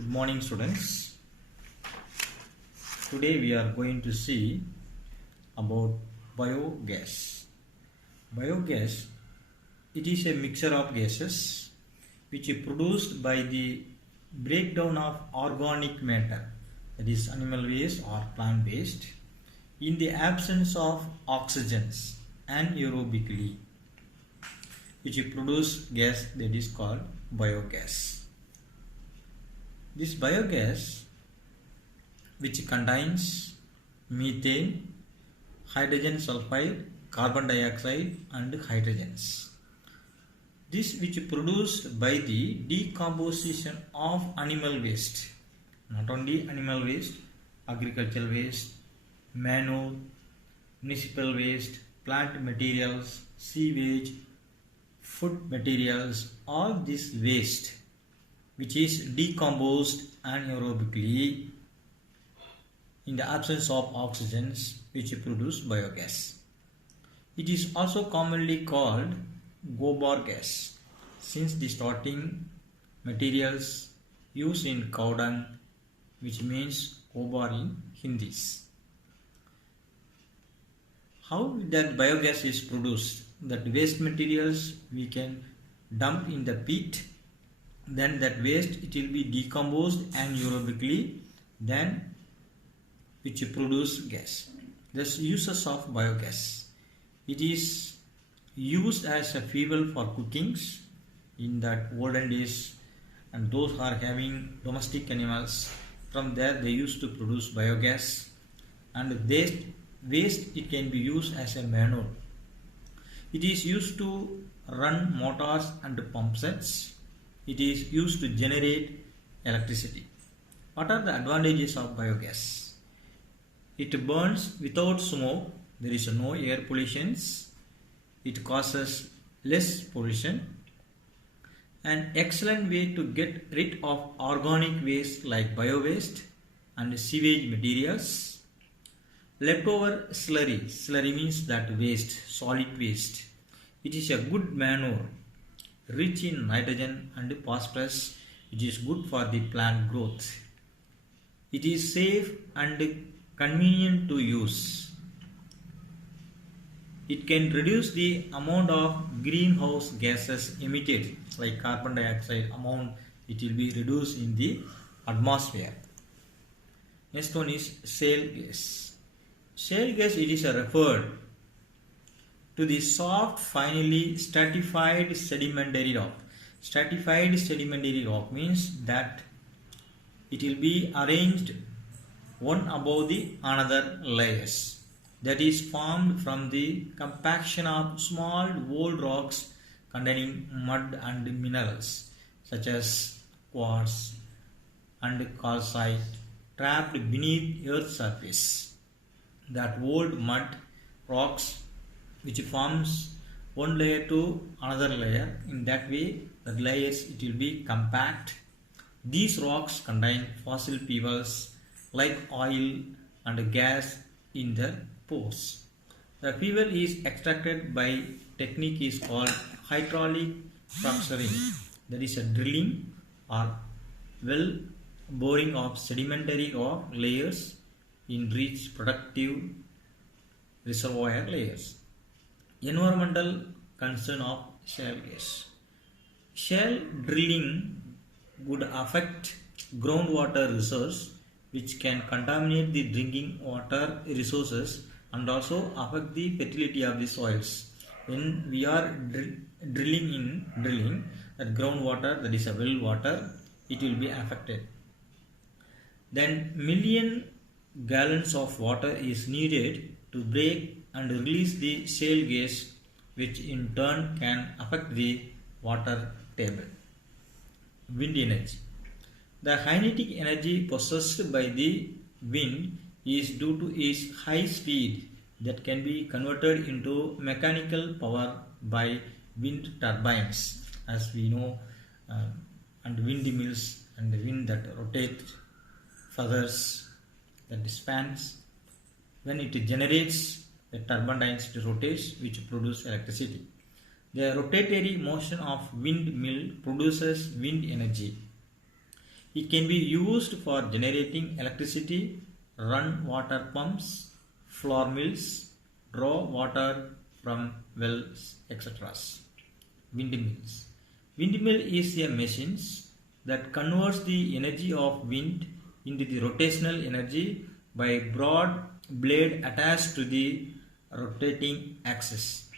Good morning, students. Today we are going to see about biogas. Biogas, it is a mixture of gases which is produced by the breakdown of organic matter, that is animal waste or plant waste, in the absence of oxygens anaerobically, which produce gas that is called biogas. This biogas, which contains methane, hydrogen sulfide, carbon dioxide and hydrogens. This which produced by the decomposition of animal waste, not only animal waste, agricultural waste, manure, municipal waste, plant materials, sewage, food materials, all this waste which is decomposed anaerobically in the absence of oxygens, which produce biogas. It is also commonly called gobar gas, since the starting materials used in cow dung, which means gobar in Hindi. How that biogas is produced? That waste materials we can dump in the pit, then that waste it will be decomposed anaerobically, then which produce gas. Thus uses of biogas. It is used as a fuel for cookings in that olden days, and those who are having domestic animals, from there they used to produce biogas, and waste it can be used as a manure. It is used to run motors and pump sets. It is used to generate electricity. What are the advantages of biogas? It burns without smoke. There is no air pollution. It causes less pollution. An excellent way to get rid of organic waste like bio-waste and sewage materials. Leftover slurry. Slurry means that waste, solid waste. It is a good manure, rich in nitrogen and phosphorus, which is good for the plant growth. It is safe and convenient to use. It can reduce the amount of greenhouse gases emitted, like carbon dioxide amount, it will be reduced in the atmosphere. Next one is shale gas. Shale gas, it is referred to the soft, finely stratified sedimentary rock. Stratified sedimentary rock means that it will be arranged one above the another layers, that is formed from the compaction of small old rocks containing mud and minerals such as quartz and calcite trapped beneath earth's surface. That old mud rocks which forms one layer to another layer, in that way the layers it will be compact. These rocks contain fossil fuels like oil and gas in their pores. The fuel is extracted by technique is called hydraulic fracturing, that is a drilling or well boring of sedimentary rock layers in rich productive reservoir layers. Environmental concern of shale gas. Shale drilling would affect groundwater resource, which can contaminate the drinking water resources and also affect the fertility of the soils. When we are drilling that groundwater, that is a well water, it will be affected. Then million gallons of water is needed to break and release the shale gas, which in turn can affect the water table. Wind energy. The kinetic energy possessed by the wind is due to its high speed that can be converted into mechanical power by wind turbines, as we know, and windmills and the wind that rotate feathers, that spans. When it generates, the turbines rotates, which produce electricity. The rotatory motion of windmill produces wind energy. It can be used for generating electricity, run water pumps, flour mills, draw water from wells, etc. Windmills. Windmill is a machine that converts the energy of wind into the rotational energy by a broad blade attached to the rotating axis.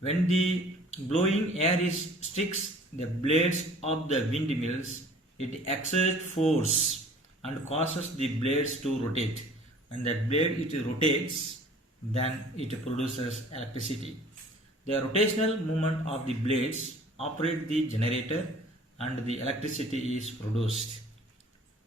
When the blowing air is strikes the blades of the windmills, it exerts force and causes the blades to rotate. When that blade it rotates, then it produces electricity. The rotational movement of the blades operate the generator and the electricity is produced.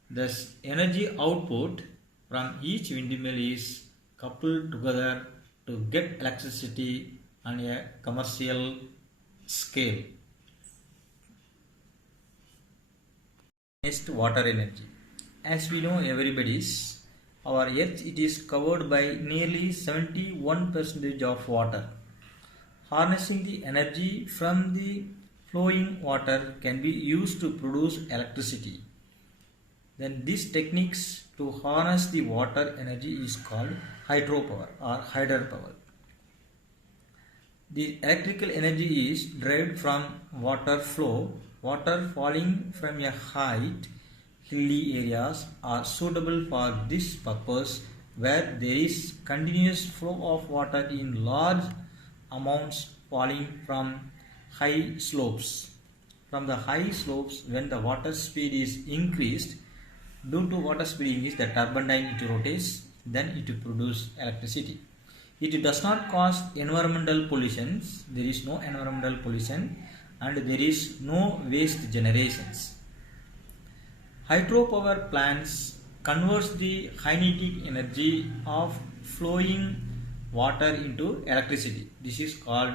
Thus, energy output from each windmill is coupled together to get electricity on a commercial scale. Next, water energy. As we know, everybody's our earth it is covered by nearly 71% of water. Harnessing the energy from the flowing water can be used to produce electricity. Then these techniques to harness the water energy is called hydropower or hydropower. The electrical energy is derived from water flow. Water falling from a height, hilly areas are suitable for this purpose where there is continuous flow of water in large amounts falling from high slopes. From the high slopes, when the water speed is increased, due to water speed increase, the turbine it rotates, then it produces electricity. It does not cause environmental pollution. There is no environmental pollution and there is no waste generations. Hydropower plants converts the kinetic energy of flowing water into electricity. This is called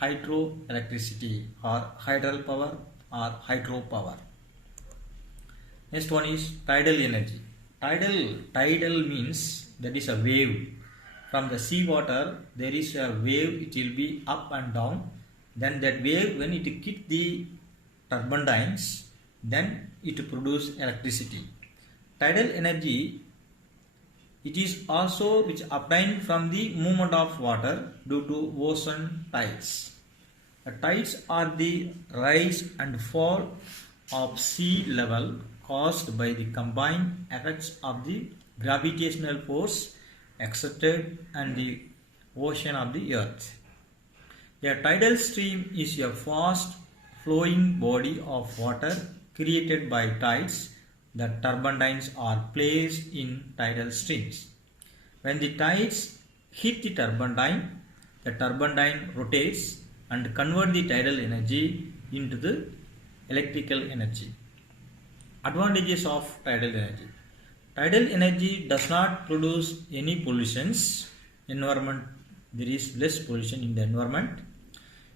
hydroelectricity or hydropower or hydropower. Next one is tidal energy. Tidal means that is a wave. From the sea water there is a wave, it will be up and down. Then that wave when it hit the turbines, then it produces electricity. Tidal energy it is also which obtained from the movement of water due to ocean tides. The tides are the rise and fall of sea level caused by the combined effects of the gravitational force exerted and the ocean of the earth. A tidal stream is a fast flowing body of water created by tides. The turbines are placed in tidal streams. When the tides hit the turbine rotates and convert the tidal energy into the electrical energy. Advantages of tidal energy. Tidal energy does not produce any pollutions. Environment, there is less pollution in the environment.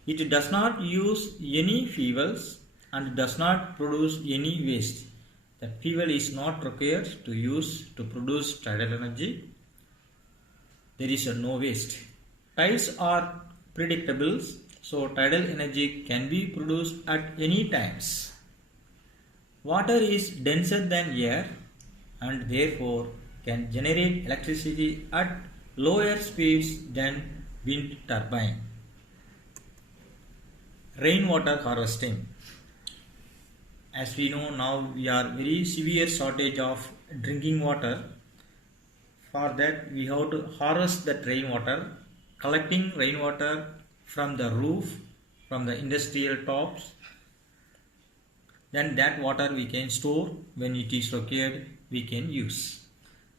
It does not use any fuels and does not produce any waste. The fuel is not required to use to produce tidal energy. There is no waste. Tides are predictable, so tidal energy can be produced at any times. Water is denser than air and therefore can generate electricity at lower speeds than wind turbine. Rainwater harvesting. As we know now we are very severe shortage of drinking water. For that we have to harvest that rainwater, collecting rainwater from the roof, from the industrial tops. Then that water we can store. When it is required we can use.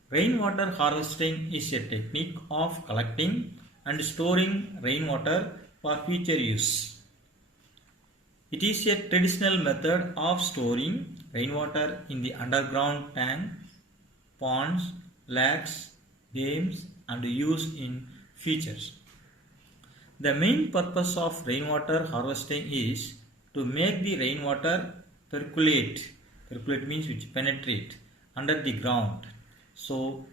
Rainwater harvesting is a technique of collecting and storing rainwater for future use. It is a traditional method of storing rainwater in the underground tank, ponds, lakes, dams and use in futures. The main purpose of rainwater harvesting is to make the rainwater percolate. Percolate means which penetrate under the ground, so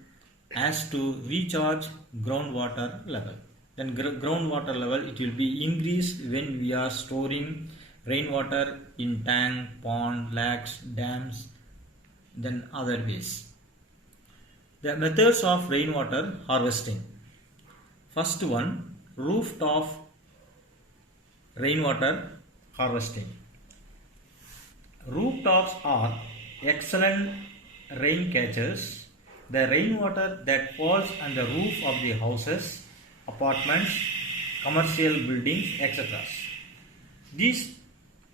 as to recharge groundwater level. Then groundwater level it will be increased when we are storing rainwater in tank, pond, lakes, dams, then other ways. The methods of rainwater harvesting. First one, rooftop rainwater harvesting. Rooftops are excellent rain catchers. The rainwater that falls on the roof of the houses, apartments, commercial buildings, etc.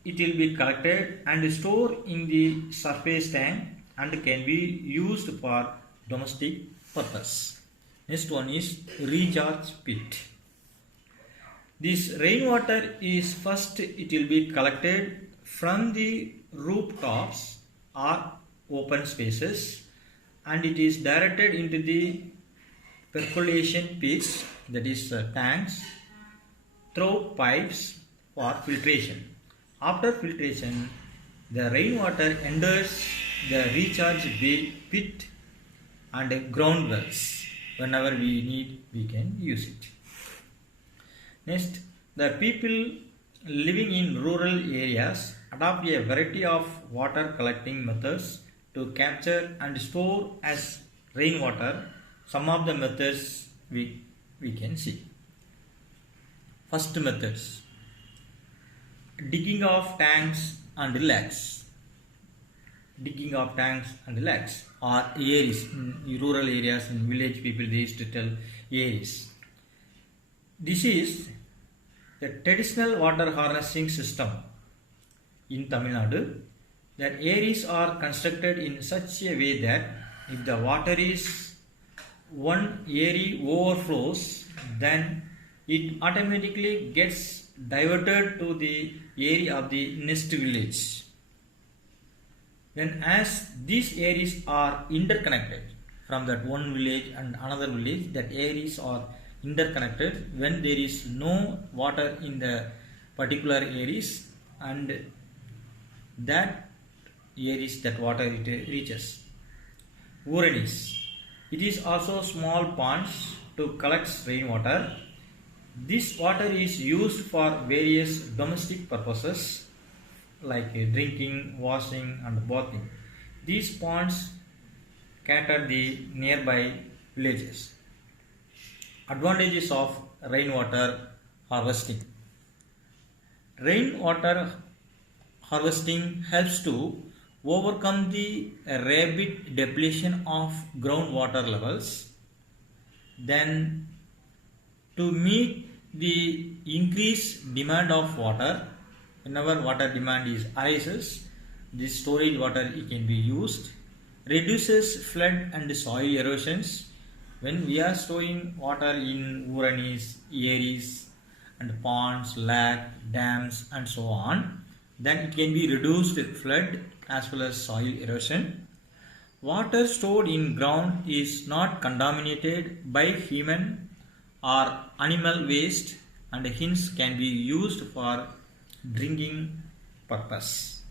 It will be collected and stored in the surface tank and can be used for domestic purpose. Next one is recharge pit. This rainwater is first it will be collected from the rooftops or open spaces and it is directed into the percolation pits, that is tanks, through pipes for filtration. After filtration, the rainwater enters the recharge pit and ground wells. Whenever we need, we can use it. Next, the people living in rural areas adopt a variety of water collecting methods to capture and store as rainwater. Some of the methods we can see. First methods, digging of tanks and lakes. Digging of tanks and lakes or areas. In rural areas, in village people they used to tell areas. This is the traditional water harnessing system in Tamil Nadu. That areas are constructed in such a way that if the water is one area overflows, then it automatically gets diverted to the area of the next village. Then as these areas are interconnected from that one village and another village, that areas are interconnected. When there is no water in the particular areas and that areas that water it reaches. Uranis. It is also small ponds to collect rainwater. This water is used for various domestic purposes like drinking, washing and bathing. These ponds cater the nearby villages. Advantages of rainwater harvesting. Rainwater harvesting helps to overcome the rapid depletion of groundwater levels. Then to meet the increased demand of water, whenever water demand arises, this storage water can be used. Reduces flood and soil erosions. When we are storing water in uranis, areas and ponds, lakes, dams and so on, then it can be reduced flood as well as soil erosion. Water stored in ground is not contaminated by human or animal waste and hence can be used for drinking purpose.